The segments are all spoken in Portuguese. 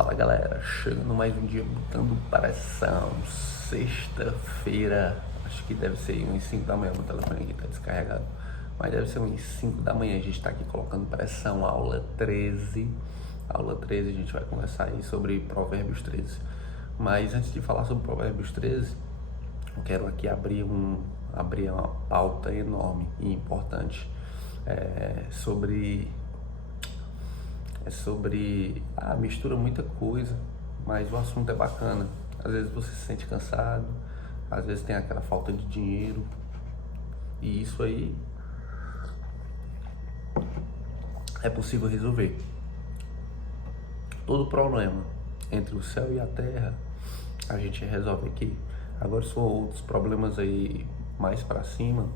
Fala galera, chegando mais um dia botando pressão. Sexta-feira, acho que deve ser uns 5 da manhã, meu telefone aqui tá descarregado, mas deve ser uns 5 da manhã. A gente tá aqui colocando pressão, aula 13. Aula 13, a gente vai conversar aí sobre Provérbios 13. Mas antes de falar sobre Provérbios 13, eu quero aqui abrir uma pauta enorme e importante sobre mistura muita coisa, mas o assunto é bacana. Às vezes você se sente cansado, às vezes tem aquela falta de dinheiro, e isso aí é possível resolver. Todo problema entre o céu e a terra a gente resolve aqui. Agora são outros problemas aí mais para cima,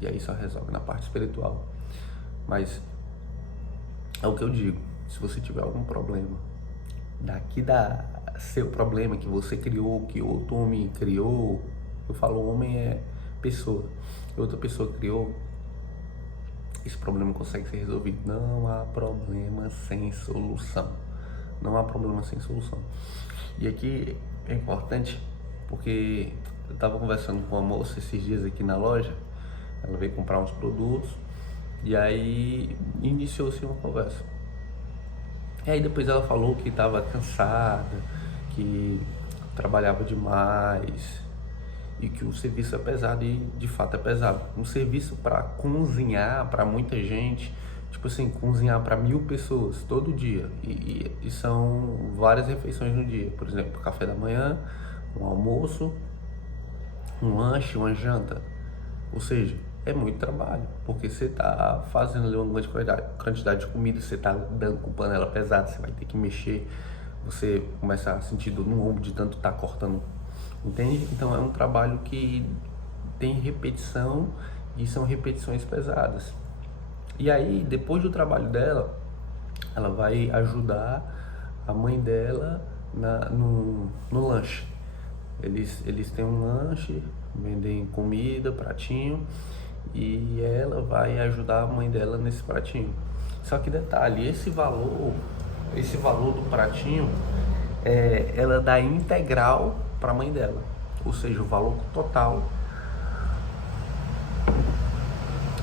e aí só resolve na parte espiritual. Mas é o que eu digo: se você tiver algum problema daqui da seu problema que você criou, que outro homem criou, eu falo homem é pessoa, outra pessoa criou, esse problema consegue ser resolvido. Não há problema sem solução. Não há problema sem solução. E aqui é importante porque eu estava conversando com uma moça esses dias aqui na loja. Ela veio comprar uns produtos e aí iniciou-se uma conversa. E aí depois ela falou que estava cansada, que trabalhava demais e que o serviço é pesado, e de fato é pesado. Um serviço para cozinhar para muita gente, tipo assim, cozinhar para 1.000 pessoas todo dia, e são várias refeições no dia. Por exemplo, café da manhã, um almoço, um lanche, uma janta. Ou seja, é muito trabalho, porque você está fazendo ali uma grande quantidade de comida, você está dando com panela pesada, você vai ter que mexer, você começa a sentir dor no ombro de tanto estar cortando, entende? Então é um trabalho que tem repetição, e são repetições pesadas. E aí, depois do trabalho dela, ela vai ajudar a mãe dela no lanche. Eles têm um lanche, vendem comida, pratinho, e ela vai ajudar a mãe dela nesse pratinho. Só que detalhe, esse valor do pratinho, ela dá integral para a mãe dela, ou seja, o valor total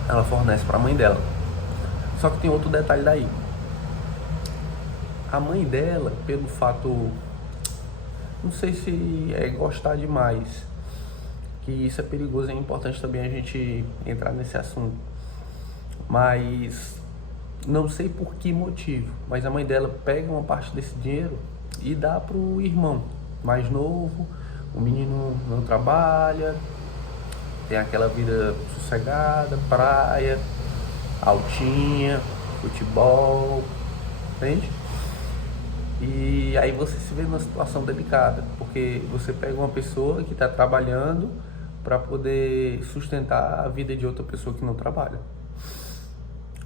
ela fornece para a mãe dela. Só que tem outro detalhe daí. A mãe dela, pelo fato, não sei se é gostar demais, que isso é perigoso, é importante também a gente entrar nesse assunto, mas não sei por que motivo, mas a mãe dela pega uma parte desse dinheiro e dá pro irmão mais novo. O menino não trabalha, tem aquela vida sossegada, praia, altinha, futebol, entende? E aí você se vê numa situação delicada, porque você pega uma pessoa que está trabalhando para poder sustentar a vida de outra pessoa que não trabalha.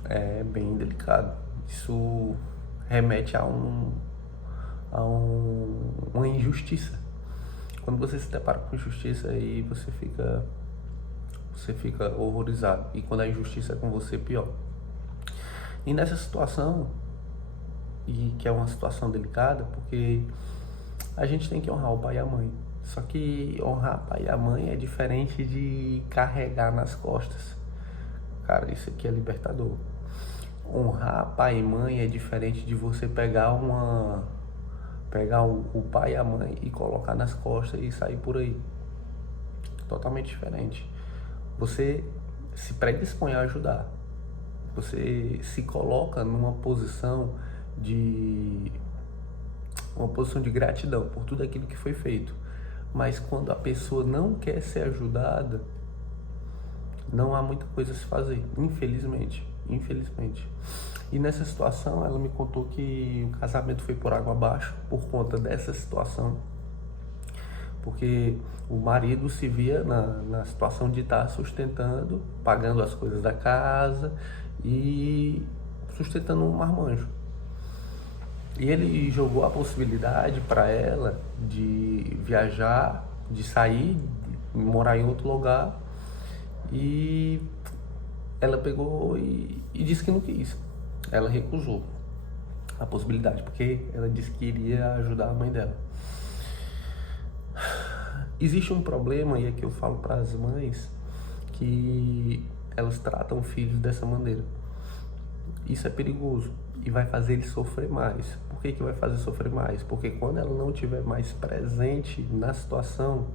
É bem delicado. Isso remete a uma injustiça. Quando você se depara com injustiça, aí você fica horrorizado. E quando a injustiça é com você, pior. E nessa situação, e que é uma situação delicada, porque a gente tem que honrar o pai e a mãe. Só que honrar o pai e a mãe é diferente de carregar nas costas. Cara, isso aqui é libertador. Honrar pai e mãe é diferente de você pegar o pai e a mãe e colocar nas costas e sair por aí. Totalmente diferente. Você se predispõe a ajudar. Você se coloca numa posição de gratidão por tudo aquilo que foi feito. Mas quando a pessoa não quer ser ajudada, não há muita coisa a se fazer, infelizmente. E nessa situação, ela me contou que o casamento foi por água abaixo por conta dessa situação, porque o marido se via na situação de estar sustentando, pagando as coisas da casa e sustentando um marmanjo. E ele jogou a possibilidade para ela de viajar, de sair, de morar em outro lugar, e ela pegou e disse que não quis. Ela recusou. a possibilidade, porque ela disse que iria ajudar a mãe dela. Existe um problema, e aqui eu falo para as mães, que elas tratam filhos dessa maneira. Isso é perigoso e vai fazer ele sofrer mais. Por que vai fazer sofrer mais? Porque quando ela não estiver mais presente na situação,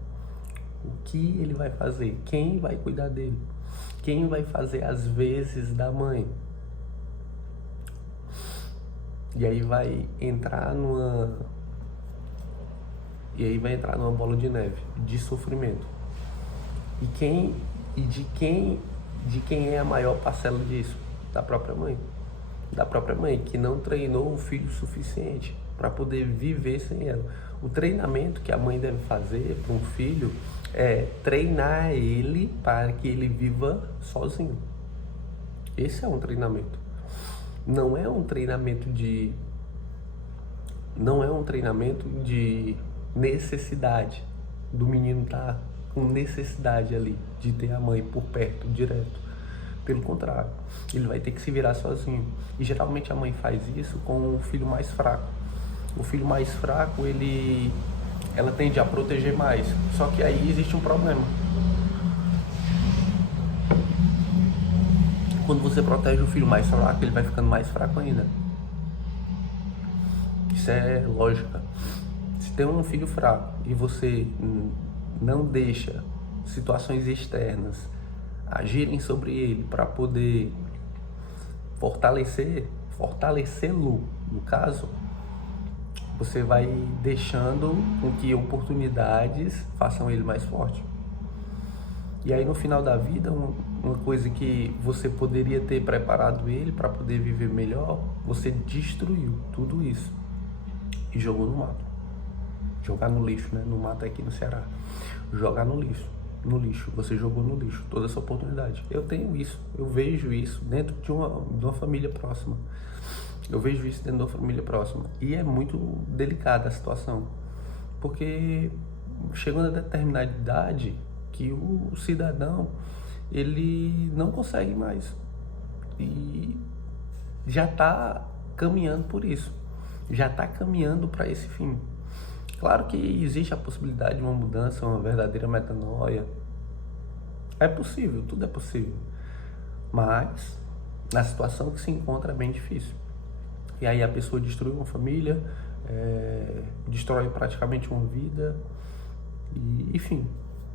o que ele vai fazer? Quem vai cuidar dele? Quem vai fazer as vezes da mãe? E aí vai entrar numa bola de neve de sofrimento. De quem é a maior parcela disso? Da própria mãe. Da própria mãe, que não treinou o filho o suficiente para poder viver sem ela. O treinamento que a mãe deve fazer para um filho é treinar ele para que ele viva sozinho. Esse é um treinamento. Não é um treinamento de necessidade, do menino tá com necessidade ali de ter a mãe por perto, direto. Pelo contrário, ele vai ter que se virar sozinho. E geralmente a mãe faz isso com o filho mais fraco. O filho mais fraco, ela tende a proteger mais. Só que aí existe um problema. Quando você protege o filho mais fraco, ele vai ficando mais fraco ainda. Isso é lógica. Se tem um filho fraco e você não deixa situações externas agirem sobre ele para poder fortalecê-lo, no caso, você vai deixando com que oportunidades façam ele mais forte. E aí no final da vida, uma coisa que você poderia ter preparado ele para poder viver melhor, você destruiu tudo isso e jogou no mato. Jogar no lixo, né? No mato aqui no Ceará. Jogar no lixo. Você jogou no lixo toda essa oportunidade. Eu tenho isso, eu vejo isso dentro de uma família próxima. E é muito delicada a situação, porque chegando a determinada idade que o cidadão, ele não consegue mais e já está caminhando por isso, já está caminhando para esse fim. Claro que existe a possibilidade de uma mudança, uma verdadeira metanoia. É possível, tudo é possível. Mas na situação que se encontra é bem difícil. E aí a pessoa destrói uma família, destrói praticamente uma vida, e enfim,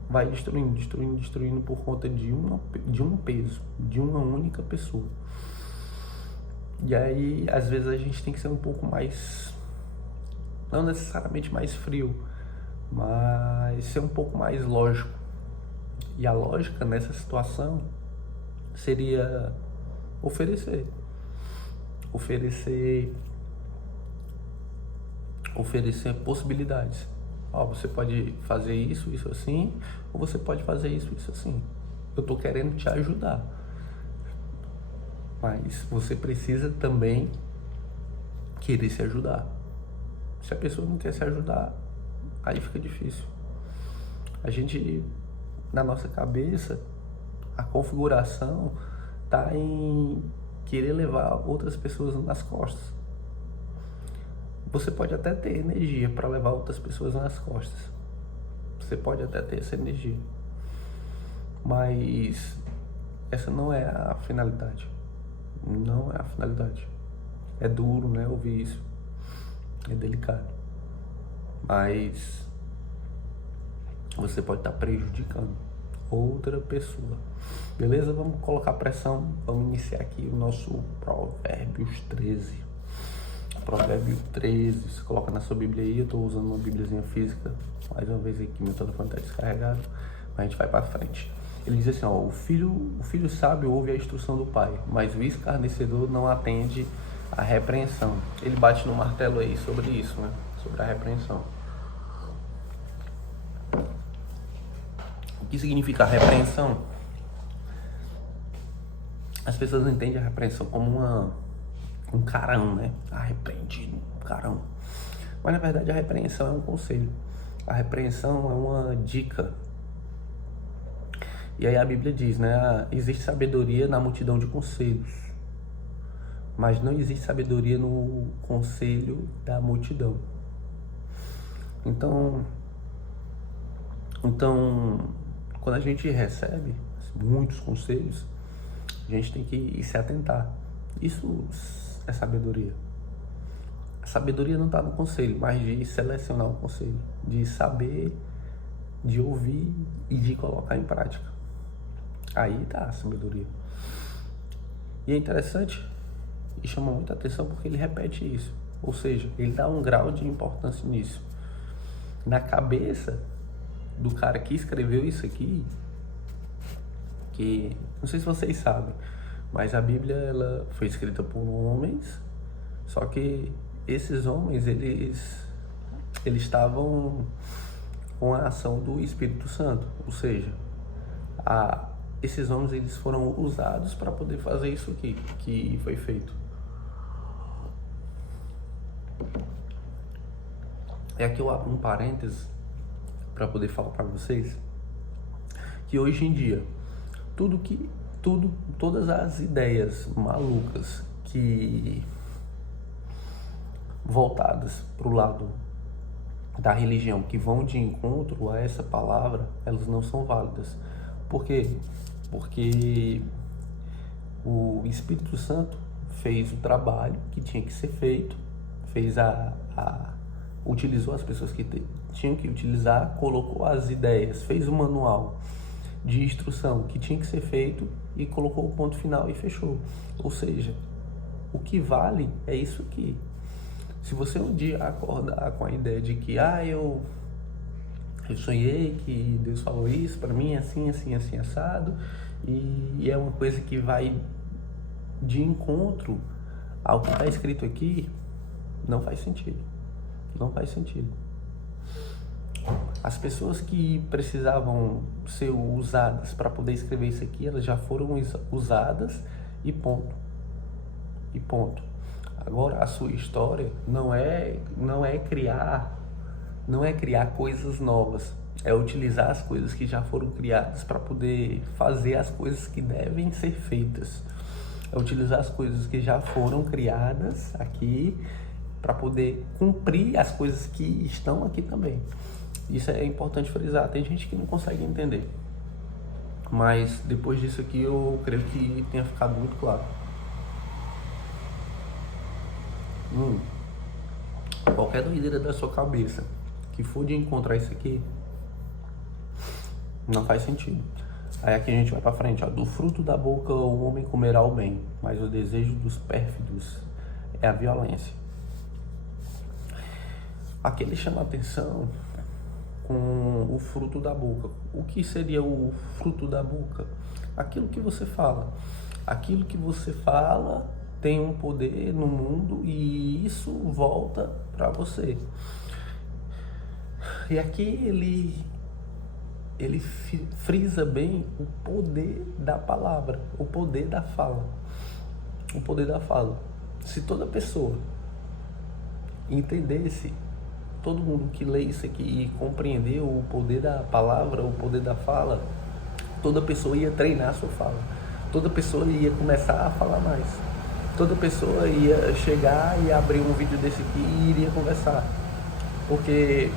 vai destruindo por conta de um peso, de uma única pessoa. E aí às vezes a gente tem que ser um pouco mais, não necessariamente mais frio, mas ser um pouco mais lógico. E a lógica nessa situação seria oferecer possibilidades. Você pode fazer isso assim, ou você pode fazer isso assim. Eu tô querendo te ajudar, mas você precisa também querer se ajudar. Se a pessoa não quer se ajudar, aí fica difícil. A gente, na nossa cabeça, a configuração tá em querer levar outras pessoas nas costas. Você pode até ter energia para levar outras pessoas nas costas. Você pode até ter essa energia. Mas essa não é a finalidade. Não é a finalidade. É duro, né, ouvir isso. É delicado. Mas você pode estar prejudicando outra pessoa. Beleza? Vamos colocar pressão. Vamos iniciar aqui o nosso Provérbios 13. Provérbio 13, você coloca na sua Bíblia aí. Eu estou usando uma Bíbliazinha física. Mais uma vez aqui, meu telefone está descarregado, mas a gente vai para frente. Ele diz assim, o filho sábio ouve a instrução do pai, mas o escarnecedor não atende à repreensão. Ele bate no martelo aí sobre isso, né? Sobre a repreensão. O que significa a repreensão? As pessoas entendem a repreensão como um carão, né? Repreendido, um carão. Mas na verdade a repreensão é um conselho. A repreensão é uma dica. E aí a Bíblia diz, né? Existe sabedoria na multidão de conselhos, mas não existe sabedoria no conselho da multidão. Então, quando a gente recebe muitos conselhos, a gente tem que se atentar. Isso é sabedoria. A sabedoria não está no conselho, mas de selecionar o conselho, de saber, de ouvir e de colocar em prática. Aí está a sabedoria. E é interessante e chama muita atenção porque ele repete isso. Ou seja, ele dá um grau de importância nisso. Na cabeça do cara que escreveu isso aqui, que não sei se vocês sabem, mas a Bíblia ela foi escrita por homens, só que esses homens eles estavam com a ação do Espírito Santo, ou seja, esses homens eles foram usados para poder fazer isso aqui que foi feito. É aqui eu abro um parênteses para poder falar para vocês que hoje em dia todas as ideias malucas que voltadas para o lado da religião, que vão de encontro a essa palavra, elas não são válidas. Por quê? Porque o Espírito Santo fez o trabalho que tinha que ser feito, utilizou as pessoas que tinham que utilizar, colocou as ideias, fez o manual de instrução que tinha que ser feito e colocou o ponto final e fechou. Ou seja, o que vale é isso aqui. Se você um dia acordar com a ideia de que eu sonhei que Deus falou isso para mim, assim, assim, assim, assado, e é uma coisa que vai de encontro ao que está escrito aqui, não faz sentido. Não faz sentido. As pessoas que precisavam ser usadas para poder escrever isso aqui, elas já foram usadas e ponto. E ponto. Agora, a sua história não é criar coisas novas. É utilizar as coisas que já foram criadas para poder fazer as coisas que devem ser feitas. É utilizar as coisas que já foram criadas aqui para poder cumprir as coisas que estão aqui também. Isso é importante frisar. Tem gente que não consegue entender, mas depois disso aqui eu creio que tenha ficado muito claro. Qualquer doideira da sua cabeça que for de encontrar isso aqui, não faz sentido. Aí aqui a gente vai pra frente, ó. Do fruto da boca o homem comerá o bem, mas o desejo dos pérfidos é a violência. Aqui ele chama a atenção com o fruto da boca. O que seria o fruto da boca? Aquilo que você fala. Aquilo que você fala tem um poder no mundo e isso volta para você. E aqui ele frisa bem o poder da palavra, o poder da fala. O poder da fala. Se toda pessoa entendesse, todo mundo que lê isso aqui e compreender o poder da palavra, o poder da fala, toda pessoa ia treinar a sua fala. Toda pessoa ia começar a falar mais. Toda pessoa ia chegar e abrir um vídeo desse aqui e iria conversar. Porque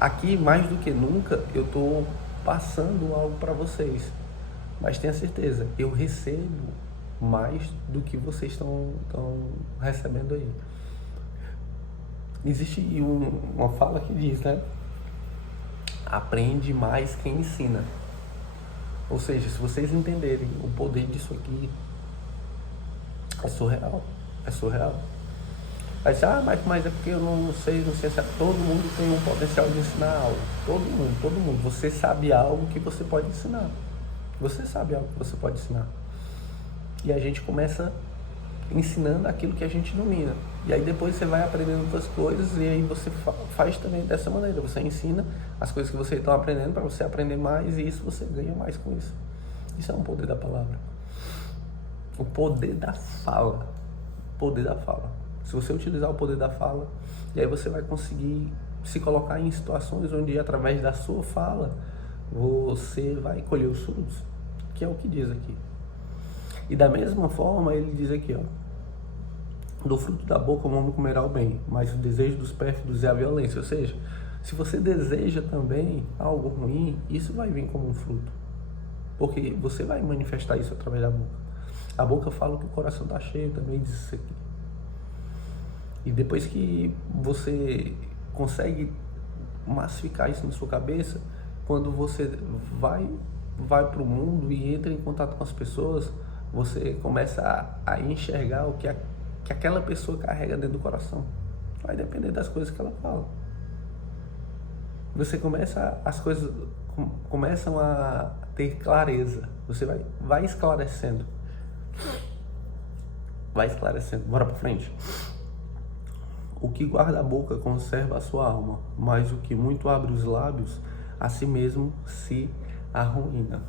aqui, mais do que nunca, eu estou passando algo para vocês. Mas tenha certeza, eu recebo mais do que vocês estão recebendo aí. Existe uma fala que diz, né? Aprende mais quem ensina. Ou seja, se vocês entenderem o poder disso aqui, é surreal. É surreal. Aí você, mas é porque eu não sei se todo mundo tem um potencial de ensinar algo. Todo mundo. Você sabe algo que você pode ensinar. Você sabe algo que você pode ensinar. E a gente começa ensinando aquilo que a gente domina. E aí depois você vai aprendendo outras coisas e aí você faz também dessa maneira. Você ensina as coisas que você está aprendendo para você aprender mais e isso você ganha mais com isso. Isso é um poder da palavra. O poder da fala. O poder da fala. Se você utilizar o poder da fala, e aí você vai conseguir se colocar em situações onde através da sua fala você vai colher os frutos, que é o que diz aqui. E da mesma forma, ele diz aqui, ó, do fruto da boca o homem comerá o bem, mas o desejo dos pérfidos é a violência. Ou seja, se você deseja também algo ruim, isso vai vir como um fruto. Porque você vai manifestar isso através da boca. A boca fala que o coração está cheio, também diz isso aqui. E depois que você consegue massificar isso na sua cabeça, quando você vai para o mundo e entra em contato com as pessoas, você começa a enxergar o que aquela pessoa carrega dentro do coração. Vai depender das coisas que ela fala. Você começa, as coisas começam a ter clareza. Você vai esclarecendo. Vai esclarecendo. Bora pra frente. O que guarda a boca conserva a sua alma, mas o que muito abre os lábios, a si mesmo se arruína.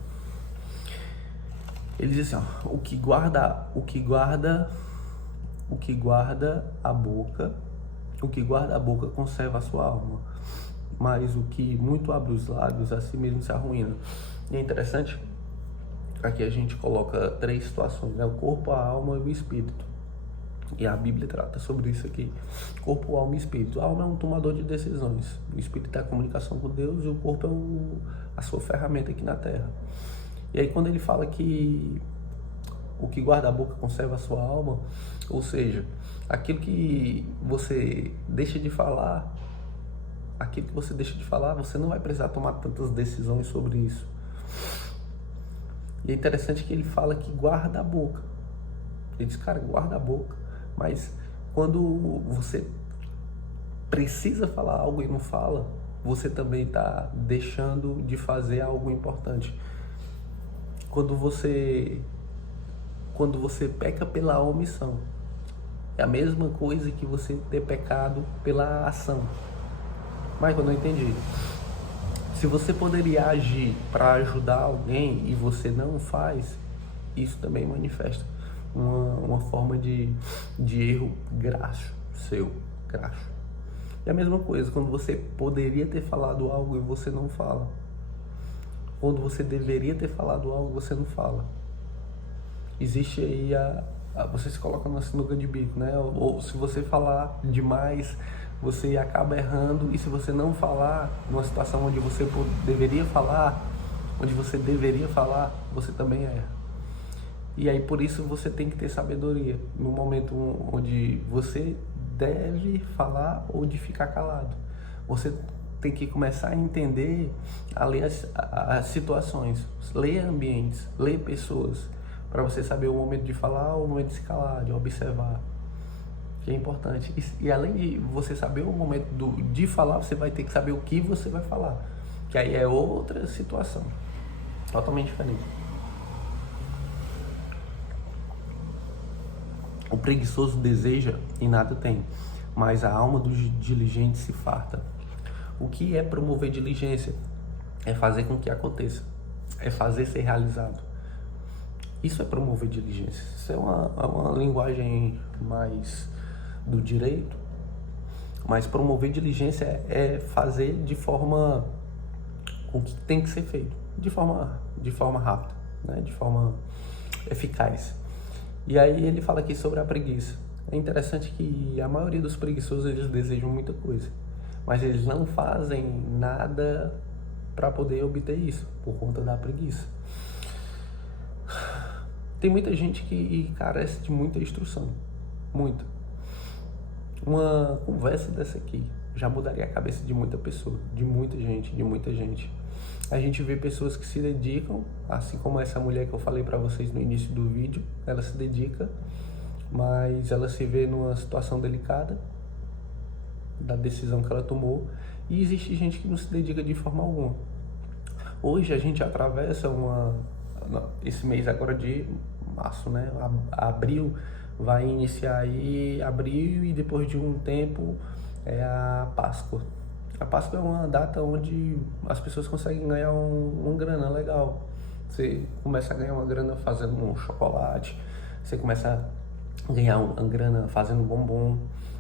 Ele diz assim, ó, o que guarda a boca conserva a sua alma, mas o que muito abre os lábios, a si mesmo se arruína. E é interessante, aqui a gente coloca 3 situações, né? O corpo, a alma e o espírito. E a Bíblia trata sobre isso aqui. Corpo, alma e espírito. A alma é um tomador de decisões. O espírito é a comunicação com Deus e o corpo é a sua ferramenta aqui na terra. E aí quando ele fala que o que guarda a boca conserva a sua alma, ou seja, aquilo que você deixa de falar, você não vai precisar tomar tantas decisões sobre isso. E é interessante que ele fala que guarda a boca. Ele diz, cara, guarda a boca. Mas quando você precisa falar algo e não fala, você também está deixando de fazer algo importante. Quando você peca pela omissão, é a mesma coisa que você ter pecado pela ação. Mas eu não entendi. Se você poderia agir para ajudar alguém e você não faz, isso também manifesta uma forma de erro graxo. E a mesma coisa, quando você poderia ter falado algo e você não fala. Quando você deveria ter falado algo, você não fala. Existe aí você se coloca na sinuca de bico, né? Ou se você falar demais, você acaba errando. E se você não falar numa situação onde você deveria falar, você também erra. E aí por isso você tem que ter sabedoria no momento onde você deve falar ou de ficar calado. Você tem que começar a entender, a ler as situações, ler ambientes, ler pessoas, para você saber o momento de falar, o momento de se calar, de observar, que é importante. E além de você saber o momento de falar, você vai ter que saber o que você vai falar, que aí é outra situação, totalmente diferente. O preguiçoso deseja e nada tem, mas a alma do diligente se farta. O que é promover diligência? É fazer com que aconteça, é fazer ser realizado. Isso é promover diligência. Isso é uma linguagem mais do direito, mas promover diligência é fazer de forma o que tem que ser feito, de forma rápida, né? De forma eficaz. E aí ele fala aqui sobre a preguiça. É interessante que a maioria dos preguiçosos, eles desejam muita coisa, mas eles não fazem nada para poder obter isso, por conta da preguiça. Tem muita gente que carece de muita instrução, muita. Uma conversa dessa aqui já mudaria a cabeça de muita pessoa, de muita gente. A gente vê pessoas que se dedicam, assim como essa mulher que eu falei para vocês no início do vídeo, ela se dedica, mas ela se vê numa situação delicada da decisão que ela tomou, e existe gente que não se dedica de forma alguma. Hoje a gente atravessa esse mês agora de março, né? Abril vai iniciar aí, abril, e depois de um tempo é a Páscoa. A Páscoa é uma data onde as pessoas conseguem ganhar uma grana legal. Você começa a ganhar uma grana fazendo um chocolate, você começa a ganhar uma grana fazendo bombom,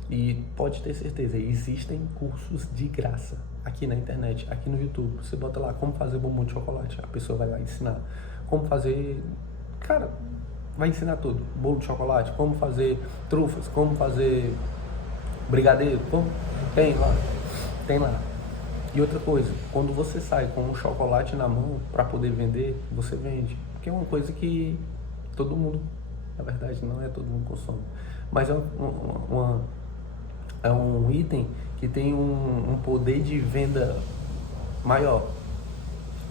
e pode ter certeza, existem cursos de graça aqui na internet, aqui no YouTube. Você bota lá como fazer bombom de chocolate, a pessoa vai lá ensinar como fazer. Cara, Vai ensinar tudo. Bolo de chocolate, como fazer trufas, como fazer brigadeiro, como... Tem lá. Tem lá. E outra coisa, quando você sai com um chocolate na mão para poder vender, você vende. Porque é uma coisa que todo mundo, na verdade não é todo mundo consome, mas é um item que tem um poder de venda maior,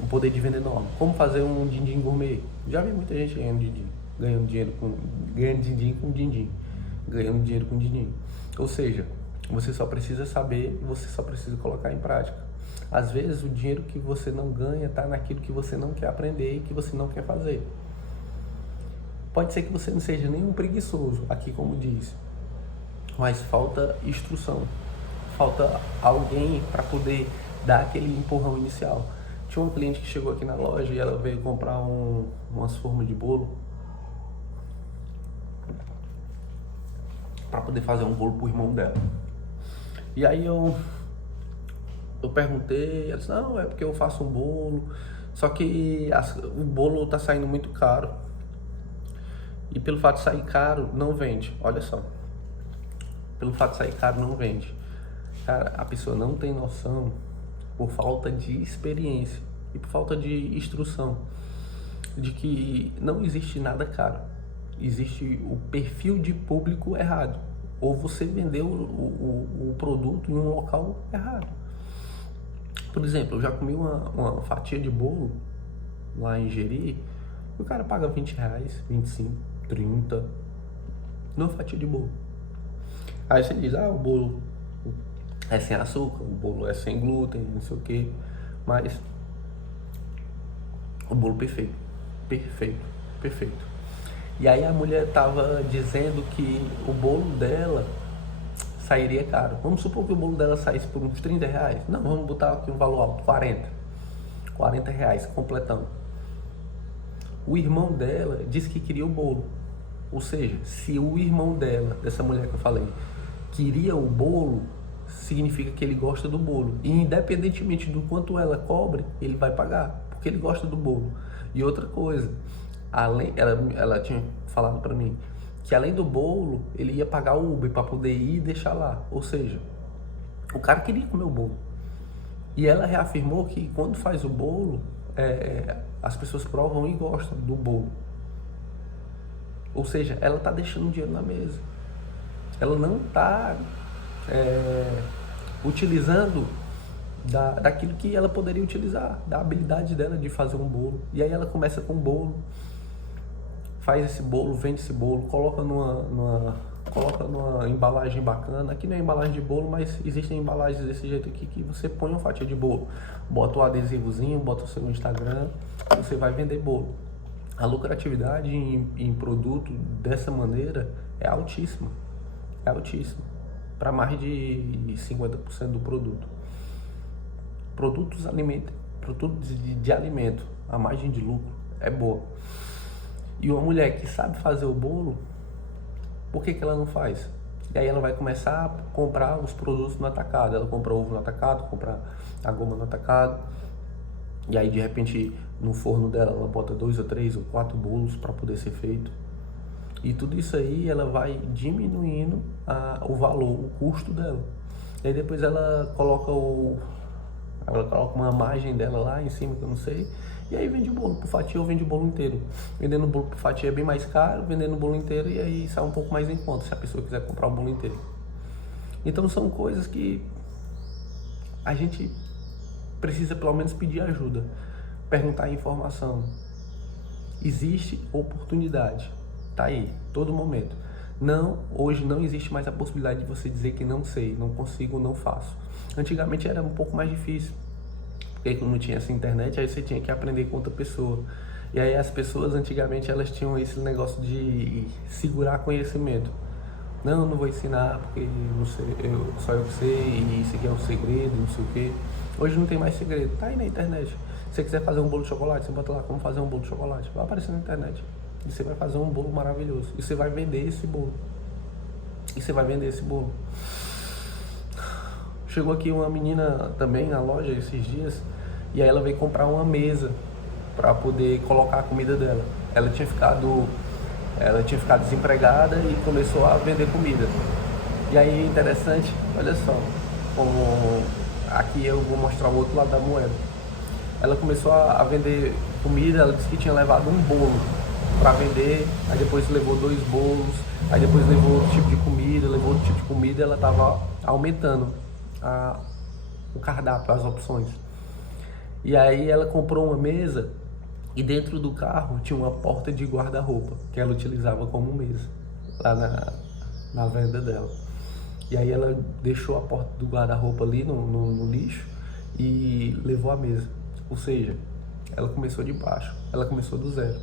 um poder de venda enorme. Como fazer um din-din gourmet? Já vi muita gente ganhando din-din, ganhando din-din com din-din, ganhando dinheiro com din-din. Ou seja, você só precisa saber e você só precisa colocar em prática. Às vezes o dinheiro que você não ganha está naquilo que você não quer aprender e que você não quer fazer. Pode ser que você não seja nenhum preguiçoso, aqui como diz, mas falta instrução, falta alguém para poder dar aquele empurrão inicial. Tinha uma cliente que chegou aqui na loja e ela veio comprar umas formas de bolo para poder fazer um bolo pro irmão dela. E aí eu perguntei, ela disse, não, é porque eu faço um bolo, só que o bolo tá saindo muito caro. E pelo fato de sair caro, não vende. Olha só. Pelo fato de sair caro, não vende. Cara, a pessoa não tem noção por falta de experiência e por falta de instrução de que não existe nada caro. Existe o perfil de público errado. Ou você vendeu o produto em um local errado. Por exemplo, eu já comi uma fatia de bolo lá em Jeri, e o cara paga R$20, 25, 30 numa fatia de bolo. Aí você diz, o bolo é sem açúcar, o bolo é sem glúten, não sei o que, mas o bolo perfeito, perfeito, perfeito. E aí a mulher tava dizendo que o bolo dela sairia caro. Vamos supor que o bolo dela saísse por uns R$30. Não, vamos botar aqui um valor alto, 40. R$40, completando. O irmão dela disse que queria o bolo. Ou seja, se o irmão dela, dessa mulher que eu falei, queria o bolo, significa que ele gosta do bolo. E independentemente do quanto ela cobre, ele vai pagar, porque ele gosta do bolo. E outra coisa, ela tinha falado para mim que além do bolo, ele ia pagar o Uber para poder ir e deixar lá. Ou seja, o cara queria comer o bolo. E ela reafirmou que quando faz o bolo, as pessoas provam e gostam do bolo. Ou seja, ela está deixando dinheiro na mesa. Ela não está utilizando daquilo que ela poderia utilizar, da habilidade dela de fazer um bolo. E aí ela começa com o bolo, faz esse bolo, vende esse bolo, coloca numa embalagem bacana. Aqui não é embalagem de bolo, mas existem embalagens desse jeito aqui que você põe uma fatia de bolo, bota o adesivozinho, bota o seu Instagram, você vai vender bolo. A lucratividade em produto dessa maneira é altíssima, para mais de 50% do produto. Produtos de alimento, a margem de lucro é boa. E uma mulher que sabe fazer o bolo, por que ela não faz? E aí ela vai começar a comprar os produtos no atacado. Ela compra ovo no atacado, compra a goma no atacado. E aí de repente no forno dela ela bota 2 ou 3 ou 4 bolos para poder ser feito. E tudo isso aí ela vai diminuindo o valor, o custo dela. E aí depois ela coloca uma margem dela lá em cima que eu não sei. E aí vende o bolo por fatia ou vende o bolo inteiro. Vendendo o bolo por fatia é bem mais caro, vendendo o bolo inteiro e aí sai um pouco mais em conta se a pessoa quiser comprar o bolo inteiro. Então são coisas que a gente precisa pelo menos pedir ajuda, perguntar informação. Existe oportunidade, tá aí, todo momento. Hoje não existe mais a possibilidade de você dizer que não sei, não consigo, não faço. Antigamente era um pouco mais difícil, porque quando não tinha essa internet, aí você tinha que aprender com outra pessoa. E aí as pessoas antigamente elas tinham esse negócio de segurar conhecimento. Não vou ensinar porque não sei, só eu sei e isso aqui é um segredo, não sei o quê. Hoje não tem mais segredo, tá aí na internet. Se você quiser fazer um bolo de chocolate, você bota lá como fazer um bolo de chocolate, vai aparecer na internet. E você vai fazer um bolo maravilhoso. E você vai vender esse bolo. Chegou aqui uma menina também na loja esses dias, e aí ela veio comprar uma mesa para poder colocar a comida dela. Ela tinha ficado Ela tinha ficado desempregada e começou a vender comida. E aí, interessante, olha só, como aqui eu vou mostrar o outro lado da moeda. Ela começou a vender comida, ela disse que tinha levado um bolo para vender, aí depois levou 2 bolos, aí depois levou outro tipo de comida, ela estava aumentando o cardápio, as opções. E aí ela comprou uma mesa e dentro do carro tinha uma porta de guarda-roupa que ela utilizava como mesa, lá na venda dela. E aí ela deixou a porta do guarda-roupa ali no lixo e levou a mesa. Ou seja, ela começou de baixo, ela começou do zero.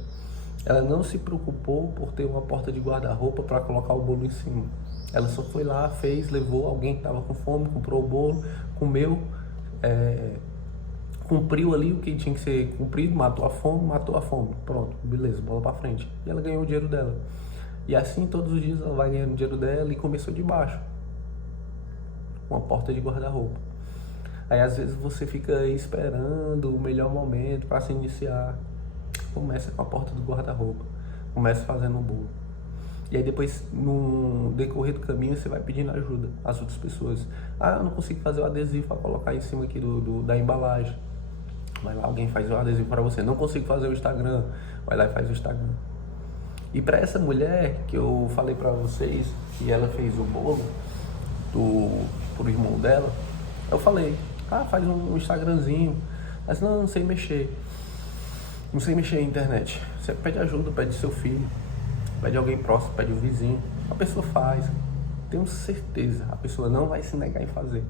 Ela não se preocupou por ter uma porta de guarda-roupa para colocar o bolo em cima. Ela só foi lá, fez, levou, alguém que estava com fome, comprou o bolo, comeu, cumpriu ali o que tinha que ser cumprido, matou a fome, pronto, beleza, bola para frente. E ela ganhou o dinheiro dela. E assim todos os dias ela vai ganhando o dinheiro dela e começou de baixo, com uma porta de guarda-roupa. Aí às vezes você fica esperando o melhor momento para se iniciar. Começa com a porta do guarda-roupa, começa fazendo um bolo. E aí depois, no decorrer do caminho, você vai pedindo ajuda às outras pessoas. Ah, eu não consigo fazer o adesivo para colocar em cima aqui da embalagem. Vai lá, alguém faz o adesivo para você. Não consigo fazer o Instagram. Vai lá e faz o Instagram. E para essa mulher que eu falei para vocês, que ela fez o bolo pro irmão dela, eu falei, faz um Instagramzinho. Mas não sei mexer. Não sei mexer na internet. Você pede ajuda, pede seu filho, pede alguém próximo, pede o vizinho. A pessoa faz. Tenho certeza, a pessoa não vai se negar em fazer.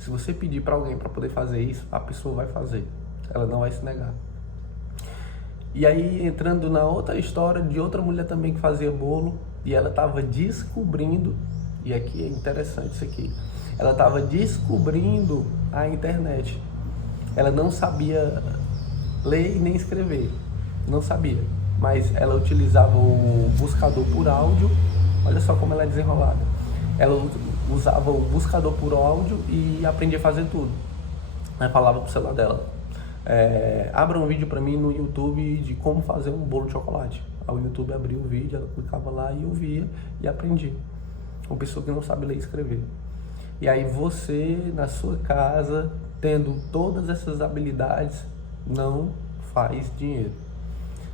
Se você pedir para alguém para poder fazer isso, a pessoa vai fazer. Ela não vai se negar. E aí, entrando na outra história de outra mulher também que fazia bolo, e ela estava descobrindo, e aqui é interessante isso aqui, ela estava descobrindo a internet. Ela não sabia ler e nem escrever, não sabia, mas ela utilizava o buscador por áudio. Olha só como ela é desenrolada. Ela usava o buscador por áudio e aprendia a fazer tudo. Ela falava pro celular dela, abra um vídeo para mim no YouTube de como fazer um bolo de chocolate. Aí o YouTube abriu o vídeo, ela clicava lá e eu via e aprendi. Uma pessoa que não sabe ler e escrever. E aí você, na sua casa, tendo todas essas habilidades, não faz dinheiro,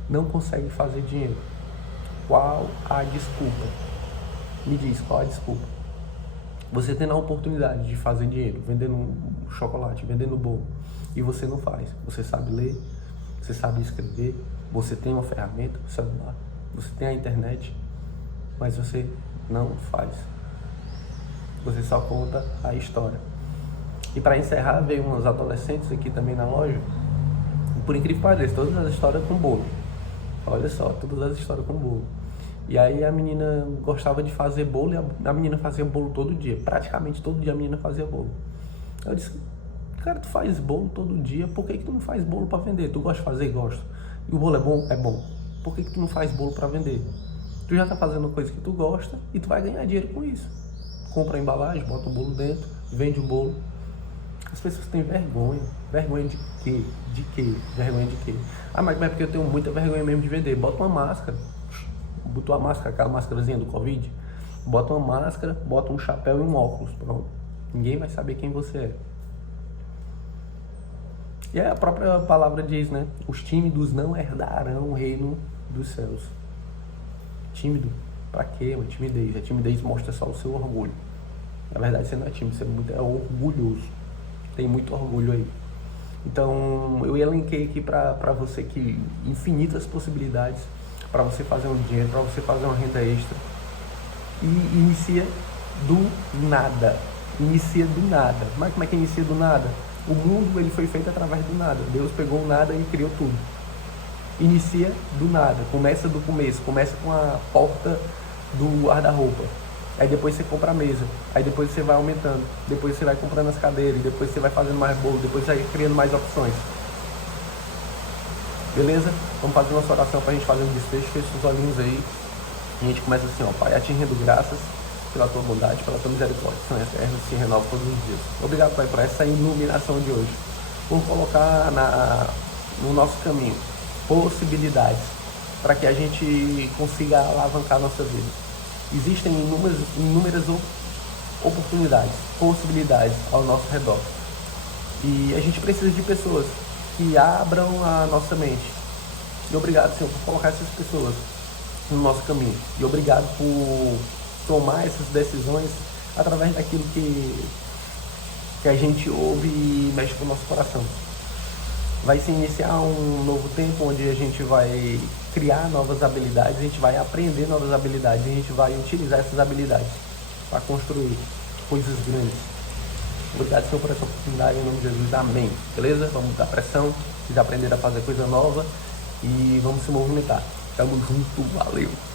não consegue fazer dinheiro. Qual a desculpa? Me diz, qual a desculpa? Você tendo a oportunidade de fazer dinheiro, vendendo um chocolate, vendendo bolo, e você não faz. Você sabe ler, você sabe escrever, você tem uma ferramenta, o celular, você tem a internet, mas você não faz. Você só conta a história. E para encerrar, veio uns adolescentes aqui também na loja. Por incrível que pareça, todas as histórias com bolo. Olha só, todas as histórias com bolo. E aí a menina gostava de fazer bolo e a menina fazia bolo todo dia. Praticamente todo dia a menina fazia bolo. Eu disse, cara, tu faz bolo todo dia, por que tu não faz bolo para vender? Tu gosta de fazer? Gosto. E o bolo é bom? É bom. Por que tu não faz bolo para vender? Tu já tá fazendo coisa que tu gosta e tu vai ganhar dinheiro com isso. Compra a embalagem, bota o bolo dentro, vende o bolo. As pessoas têm vergonha. Vergonha de quê? De quê? Vergonha de quê? Mas é porque eu tenho muita vergonha mesmo de vender. Bota uma máscara. Botou a máscara, aquela máscarazinha do Covid. Bota uma máscara, bota um chapéu e um óculos. Pronto. Ninguém vai saber quem você é. E a própria palavra diz, né? Os tímidos não herdarão o reino dos céus. Tímido? Pra quê? Uma timidez. A timidez mostra só o seu orgulho. Na verdade, você não é tímido, você é orgulhoso. Tem muito orgulho aí. Então, eu elenquei aqui para você que infinitas possibilidades para você fazer um dinheiro, para você fazer uma renda extra. E inicia do nada. Inicia do nada. Mas como é que inicia do nada? O mundo ele foi feito através do nada. Deus pegou o nada e criou tudo. Inicia do nada. Começa do começo. Começa com a porta do guarda-roupa. Aí depois você compra a mesa, aí depois você vai aumentando, depois você vai comprando as cadeiras, depois você vai fazendo mais bolo, depois você vai criando mais opções. Beleza? Vamos fazer nossa oração para a gente fazer um desfecho, fecha os olhinhos aí. E a gente começa assim, ó, Pai, a te rendo graças pela tua bondade, pela tua misericórdia, são eternas e se renovam todos os dias. Obrigado, Pai, por essa iluminação de hoje, por colocar no nosso caminho possibilidades para que a gente consiga alavancar a nossa vida. Existem inúmeras oportunidades, possibilidades ao nosso redor. E a gente precisa de pessoas que abram a nossa mente. E obrigado, Senhor, por colocar essas pessoas no nosso caminho. E obrigado por tomar essas decisões através daquilo que a gente ouve e mexe com o nosso coração. Vai se iniciar um novo tempo onde a gente vai criar novas habilidades, a gente vai aprender novas habilidades, a gente vai utilizar essas habilidades para construir coisas grandes. Obrigado, Senhor, por essa oportunidade, em nome de Jesus, amém. Beleza? Vamos dar pressão, vocês aprenderam a fazer coisa nova e vamos se movimentar. Tamo junto, valeu!